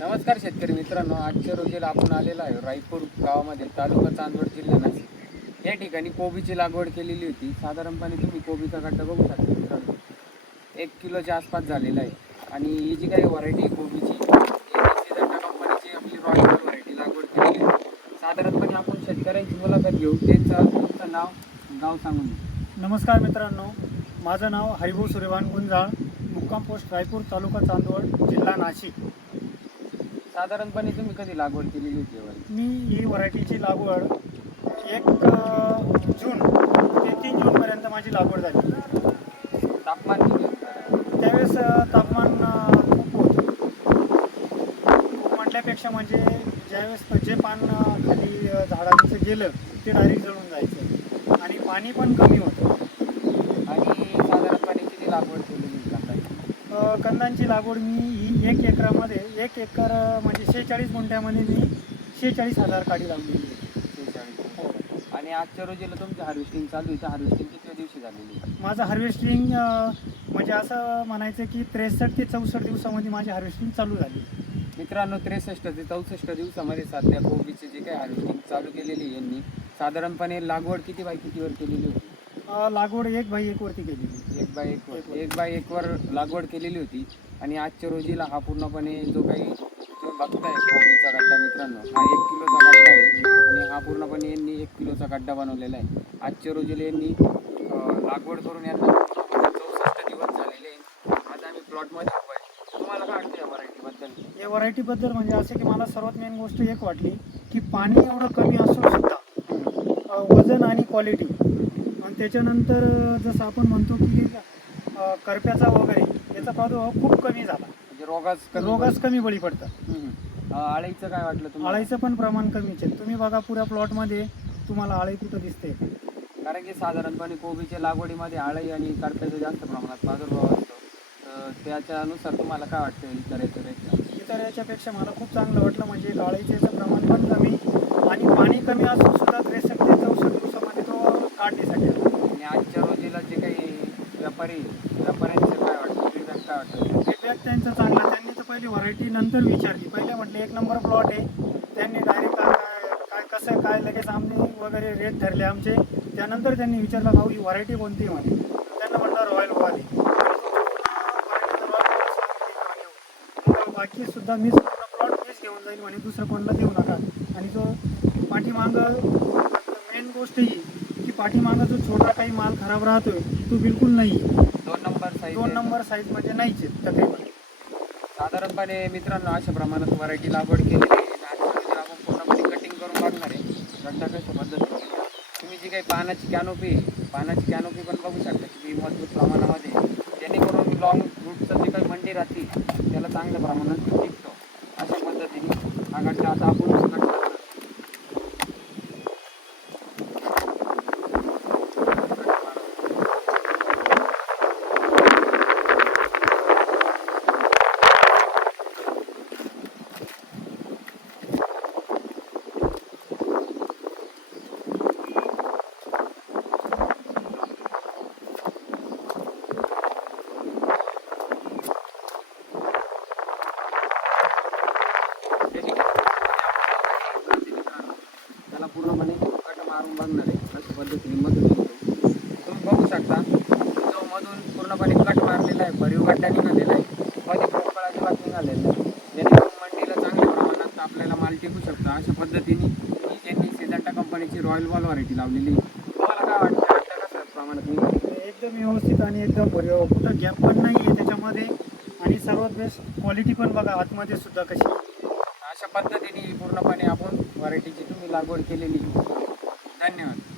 नमस्कार शेतकरी मित्रांनो आजच्या रोजीला आपण आलेलो आहे रायपूर गावामध्ये तालुका चांदवड जिल्हा नाशिक. या ठिकाणी कोबीची लागवड केलेली होती. साधारणपणे तुम्ही कोबीचा गड्डा बघू शकता मित्रांनो. एक किलोच्या आसपास झालेला आहे. आणि ही जी काही व्हरायटी आहे कोबीची कंपनीची आपली रॉयल व्हरायटी लागवड केलेली आहे. साधारणपणे आपण शेतकऱ्यांची मुलाखत घेऊ. त्यांचं तुमचं नाव गाव सांगून नमस्कार मित्रांनो. माझं नाव हरिभाऊ सुरेवान गुंजाळ मुक्काम पोस्ट रायपूर तालुका चांदवड जिल्हा नाशिक. साधारणपणे तुम्ही कधी लागवड केलेली होती मी ही व्हरायटीची लागवड एक अ, जून ते तीन जूनपर्यंत माझी लागवड झाली. तापमान किती होतं? त्यावेळेस अ, तापमान अ, खूप होतं. खूप म्हटल्यापेक्षा म्हणजे ज्यावेळेस जे पान अ, खाली अ, झाडांचं गेलं ते डायरेक्ट जळून जायचं. आणि पाणी पण कमी होतं. आणि साधारणपणे किती लागवड केलेली होती कांद्याची? कंदांची लागवड मी ही एक एकरामध्ये एक एकर म्हणजे शेहेचाळीस गुंठ्यामध्ये मी शेहेचाळीस हजार काडी लावलेली आहे. शेहेचाळीस. आणि आजच्या रोजीला तुमची हार्वेस्टिंग चालू आहे. हार्वेस्टिंग किती दिवशी झालेली आहे? माझं हार्वेस्टिंग म्हणजे असं म्हणायचं की त्रेसष्ट ते चौसष्ट दिवसामध्ये माझी हार्वेस्टिंग चालू झाली. मित्रांनो त्रेसष्ट ते चौसष्ट दिवसामध्ये सध्या कोबीची जी काही हार्वेस्टिंग चालू केलेली आहे यांनी साधारणपणे लागवड किती बाय कितीवर केलेली होती? लागवड एक बाई एक वरती केलेली एक बाय एक वर एक बाय एक वर लागवड केलेली होती. आणि आजच्या रोजीला हा पूर्णपणे जो काही तुम्ही बघताय कोबीचा गड्डा मित्रांनो हा एक किलोचा गड्डा आहे. आणि हा पूर्णपणे यांनी एक किलोचा गड्डा बनवलेला आहे. आजच्या रोजीला यांनी लागवड करून यांना चौसष्ट दिवस झालेले आहे आज आम्ही प्लॉटमध्ये उभा आहे. तुम्हाला काय वाटतं या व्हरायटीबद्दल या व्हरायटीबद्दल म्हणजे असं की मला सर्वात मेन गोष्ट एक वाटली की पाणी एवढं कमी असून सुद्धा वजन आणि क्वालिटी त्याच्यानंतर जसं आपण म्हणतो की करप्याचा वगैरे याचा प्रादुर्भाव खूप कमी झाला. म्हणजे रोगास रोगास कमी बळी पडतं हम्म. अं, आळीचं काय वाटलं तुम्हाला? आळीचं पण प्रमाण कमीच आहे. तुम्ही बघा पुऱ्या प्लॉटमध्ये तुम्हाला आळी कुठं दिसते. कारण की साधारणपणे कोबीच्या लागवडीमध्ये आळी आणि कडप्याचा जास्त प्रमाणात प्रादुर्भाव असतो. त्याच्यानुसार तुम्हाला काय वाटतं इतर याच्यापेक्षा इतर याच्यापेक्षा मला खूप चांगलं वाटलं. म्हणजे आळीचं प्रमाण पण कमी आणि पाणी कमी असून सुद्धा त्रेसष्ट चौसष्ट दिवसामध्ये तो. आणि आजच्या रोजीला जे काही व्यापारी व्यापाऱ्यांचं काय वाटतं? फीडबॅक काय वाटतं? फीडबॅक त्यांचा चांगला. त्यांनी तर पहिली व्हरायटी नंतर विचारली. पहिले म्हटलं एक नंबर प्लॉट आहे. त्यांनी डायरेक्ट काय कसं काय लगेच आम्ही वगैरे रेट ठरले आमचे. त्यानंतर त्यांनी विचारलं भाऊ ही व्हरायटी कोणती म्हणे. त्यांना म्हटलं रॉयल वाली बाकी सुद्धा मीच पूर्ण प्लॉट मीच घेऊन जाईल म्हणे. दुसरं कोणाला देऊ नका. आणि जो पाठीमागं मेन गोष्ट ही की पाठीमागं जो छोटा काही माल खराब राहतोय तो बिलकुल नाही. दोन नंबर साईज दोन नंबर साईज म्हणजे नाहीच आहेत तकरीबन साधारणपणे मित्रांनो अशा प्रमाणात व्हरायटी लागवड केलेली आहे. आणि आजच्या रोजीला आपण पूर्णपणे कटिंग करून बघणार आहे. पद्धतीने तुम्ही जी काही पानाची कॅनोपी पानाची कॅनोपी पण बघू शकता की मजबूत प्रमाणामध्ये. जेणेकरून लॉंग रूटचं जे काही मंडी राहते त्याला चांगल्या प्रमाणात टिकतो. अशा पद्धतीने हा गड्डा आता आपण कट कट मारून बघणार आहे अशा पद्धतीने मधून तुम्ही बघू शकता जो मधून पूर्णपणे कट मारलेला आहे भरीव गड्डा निघालेला आहे मध्ये पोकळाचा निघालेला आहे जेणेकरून मंडीला चांगल्या प्रमाणात आपल्याला माल टिकू शकतो. अशा पद्धतीने ही त्यांनी सिजंटा कंपनीची रॉयल वॉल व्हरायटी लावलेली आहे. तुम्हाला काय वाटतं? गड्डा प्रमाणात एकदम व्यवस्थित आणि एकदम भरीव. कुठं गॅप पण नाही आहे त्याच्यामध्ये. आणि सर्वात बेस्ट क्वालिटी पण बघा आतमध्ये सुद्धा कशी. अशा पद्धतीने पूर्णपणे आपण व्हरायटीची तुम्ही लागवड केलेली. धन्यवाद.